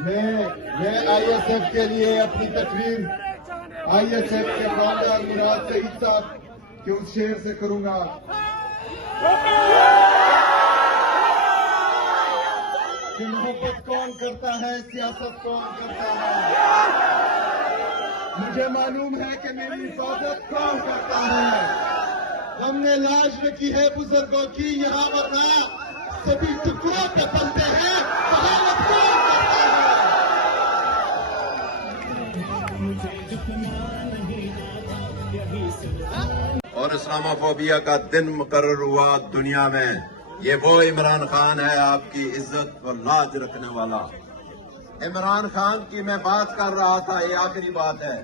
मैं ISF के लिए अपनी तकरीर ISF के फाउंडर मुराद सईद साहब के उस शेर से करूंगा। कि मोहब्बत कौन करता है, सियासत कौन करता है। मुझे मालूम है कि मेरी हिफाजत कौन करता है। हमने लाज रखी है बुजुर्गों की यहाँ, वरना सभी टुकड़ों पे बनते हैं। बगावत कौन करता है। और इस्लामोफोबिया का दिन मुकर्रर हुआ दुनिया में। ये वो इमरान खान है, आपकी इज्जत और लाज रखने वाला। इमरान खान की मैं बात कर रहा था, ये आखिरी बात है।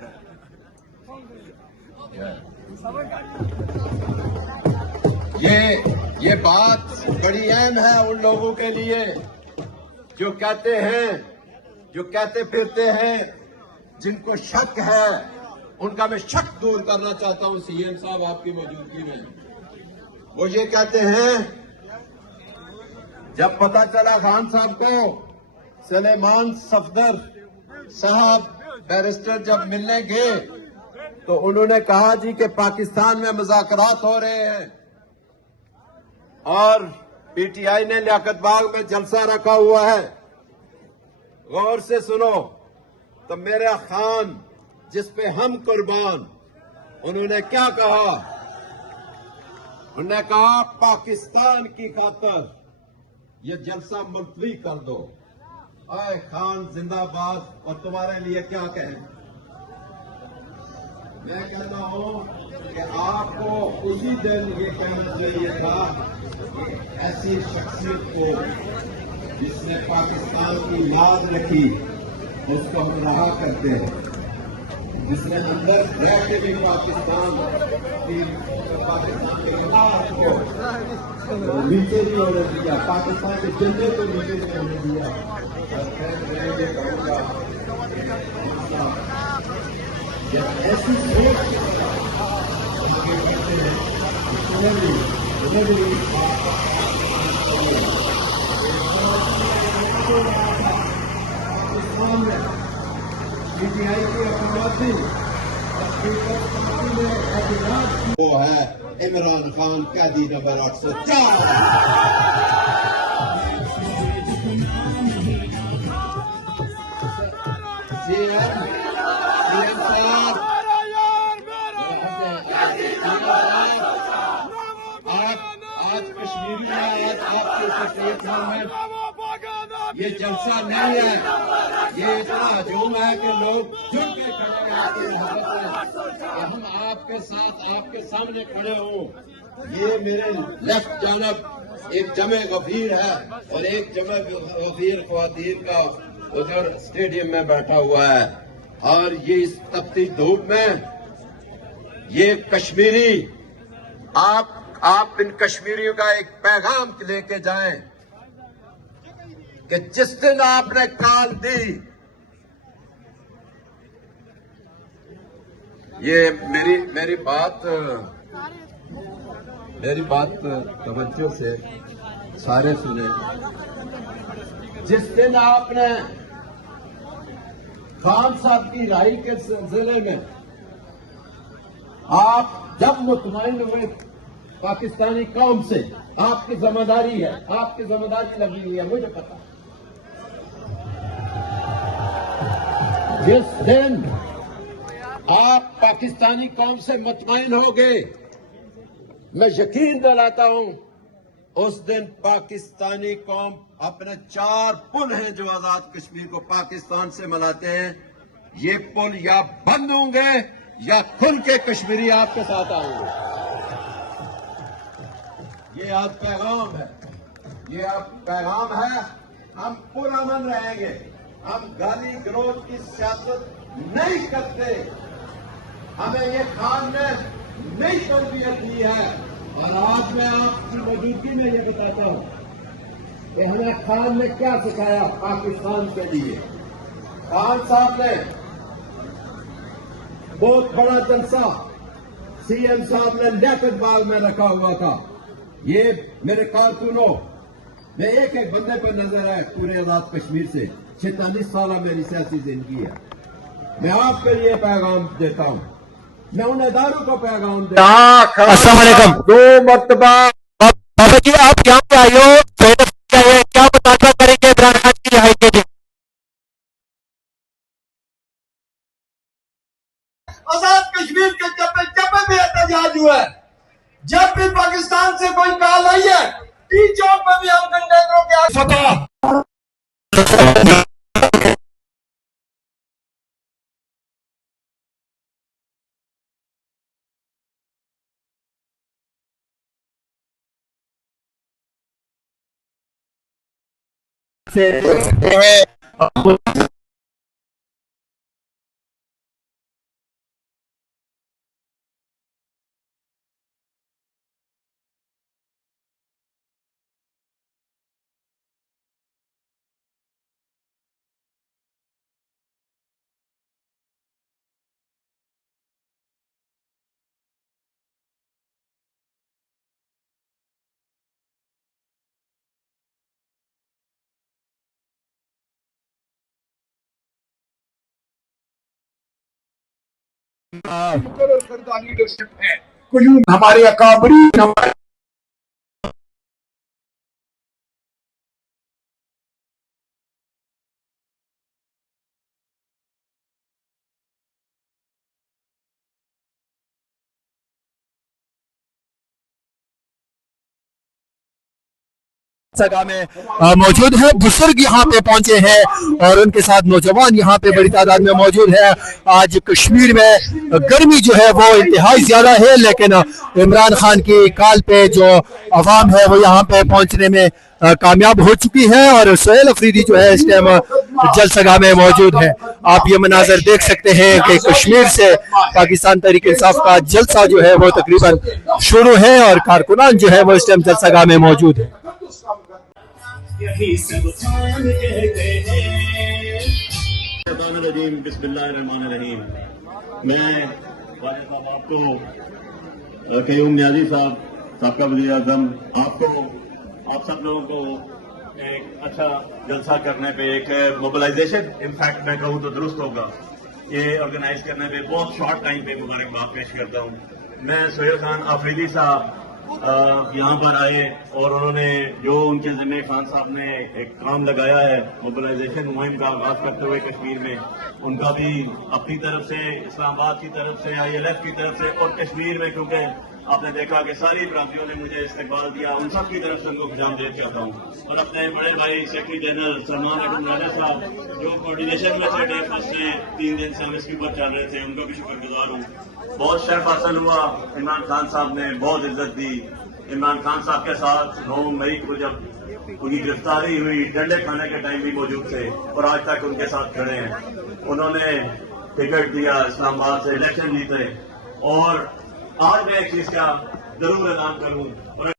ये बात बड़ी अहम है उन लोगों के लिए जो कहते फिरते हैं, जिनको शक है, उनका मैं शक दूर करना चाहता हूं CM साहब आपकी मौजूदगी में। वो ये कहते हैं, जब पता चला खान साहब को सुलेमान सफदर साहब बैरिस्टर जब मिलने गए तो उन्होंने कहा जी कि पाकिस्तान में मुज़ाकरात हो रहे हैं और PTI ने लियाकत बाग में जलसा रखा हुआ है। गौर से सुनो, तो मेरा खान जिस पे हम कुर्बान, उन्होंने क्या कहा? उन्होंने कहा पाकिस्तान की खातिर ये जलसा मुलतवी कर दो। आए खान जिंदाबाद। और तुम्हारे लिए क्या कहें? मैं कहता हूं कि आपको उसी दिन ये कहना चाहिए था कि ऐसी शख्सियत को जिसने पाकिस्तान की लाज रखी, उसको हम रहा करते हैं। जिसने अंदर रह के भी पाकिस्तान के इमारत को नीचे नहीं होने दिया, पाकिस्तान के झंडे को नीचे नहीं होने दिया। और मैं ये कहूँगा, जब ऐसी सोच करते हैं, उन्हें भी पाकिस्तान में PTI की अपराधी वो है इमरान खान, कैदी नंबर 804। आज कश्मीरी में आपके ऊपर ये जलसा नहीं है, ये इतना हजूम है कि लोग जुट के खड़े हैं कि हम आपके साथ, आपके सामने खड़े हों। ये मेरे लेफ्ट जानब एक जमे गफीर है और एक जमे गफीर ख्वातीन का उधर स्टेडियम में बैठा हुआ है। और ये इस तपती धूप में ये कश्मीरी, आप इन कश्मीरियों का एक पैगाम लेके जाएं कि जिस दिन आपने काल दी, ये मेरी बात तवज्जो से सारे सुने। जिस दिन आपने खान साहब की राही के सिलसिले में आप जब मुतमईन हुए पाकिस्तानी कौम से, आपकी जिम्मेदारी है, आपकी जिम्मेदारी लगी हुई है, मुझे पता। जिस दिन आप पाकिस्तानी कौम से मुतमईन हो गए, मैं यकीन दिलाता हूं, उस दिन पाकिस्तानी कौम अपने 4 पुल हैं जो आजाद कश्मीर को पाकिस्तान से मिलाते हैं, ये पुल या बंद होंगे या खुल के कश्मीरी आपके साथ आएंगे। ये आज पैगाम है, ये अब पैगाम है। हम पुरअमन रहेंगे, हम गाली गलौज की सियासत नहीं करते। हमें ये खान ने नई तरबियत दी है। और आज मैं आपकी मौजूदगी में ये बताता हूं कि हमें खान ने क्या सिखाया पाकिस्तान के लिए। खान साहब ने बहुत बड़ा जलसा सीएम साहब ने लियाकत बाग में रखा हुआ था। ये मेरे कारकुनों में एक एक बंदे पर नजर है पूरे आजाद कश्मीर से। 46 साल मेरी सियासी जिंदगी है। मैं आपको ये पैगाम देता हूँ, मैं उन इदारों को पैगाम देता हूँ। अस्सलाम वालेकुम। 2 मरतबा बाबा जी आप यहाँ पे आए हो, क्या मुतालबा करेंगे इमरान खान की रिहाई के लिए? आजाद कश्मीर के जब भी एहतजाज हुआ है, जब भी पाकिस्तान से कोई कॉल आई है, टी चौक पर भी हम कंटेनरों के आगे फतह लीडरशिप है। कुयूम हमारे अकाबरी हमारे जगह में मौजूद है। बुजुर्ग यहाँ पे पहुंचे हैं और उनके साथ नौजवान यहाँ पे बड़ी तादाद में मौजूद है। आज कश्मीर में गर्मी जो है वो इंतहाई ज्यादा है, लेकिन इमरान खान की कॉल पे जो अवाम है वो यहाँ पे पहुंचने में कामयाब हो चुकी है और सोहेल अफरीदी जो है इस टाइम जलसगाह में मौजूद है। आप ये मनाजर देख सकते हैं कि कश्मीर से पाकिस्तान तहरीक इंसाफ का जलसा जो है वो तकरीबन शुरू है और कारकुनान जो है वो इस टाइम जलसगाह में मौजूद है। यही सब कहते हैं। बिस्मिल्लाहिर्रहमानिर्रहीम। मैं वाले साहब आपको कयूम न्याजी साहब साबका वज़ीर आज़म आपको आप सब लोगों को एक अच्छा जलसा करने पे एक मोबिलाइजेशन इनफैक्ट मैं कहूँ तो दुरुस्त होगा ये ऑर्गेनाइज करने पे बहुत शॉर्ट टाइम पे मुबारकबाद पेश करता हूँ। मैं सोहेल खान आफरीदी साहब यहाँ पर आए और उन्होंने जो उनके जिम्मे खान साहब ने एक काम लगाया है मोबिलाइजेशन मुहिम का आगाज करते हुए कश्मीर में, उनका भी अपनी तरफ से इस्लामाबाद की तरफ से ILF की तरफ से और कश्मीर में क्योंकि आपने देखा कि सारी प्रांतियों ने मुझे इस्तेमाल दिया, उन सब की तरफ से उनको खुशाम देना चाहता हूँ। और अपने बड़े भाई सेक्रेटरी जनरल सलमान अहमद राजा साहब जो कोऑर्डिनेशन में थे डे फर्स्ट से 3 दिन से हम इसके ऊपर चल रहे थे, उनका भी शुक्रगुजार हूँ। बहुत शर्फ हासिल हुआ, इमरान खान साहब ने बहुत इज्जत दी। इमरान खान साहब के साथ 9 मई को जब उनकी गिरफ्तारी हुई डंडे खाने के टाइम भी मौजूद थे और आज तक उनके साथ खड़े हैं। उन्होंने टिकट दिया, इस्लामाबाद से इलेक्शन जीते और आज मैं एक चीज का जरूर ऐलान करूं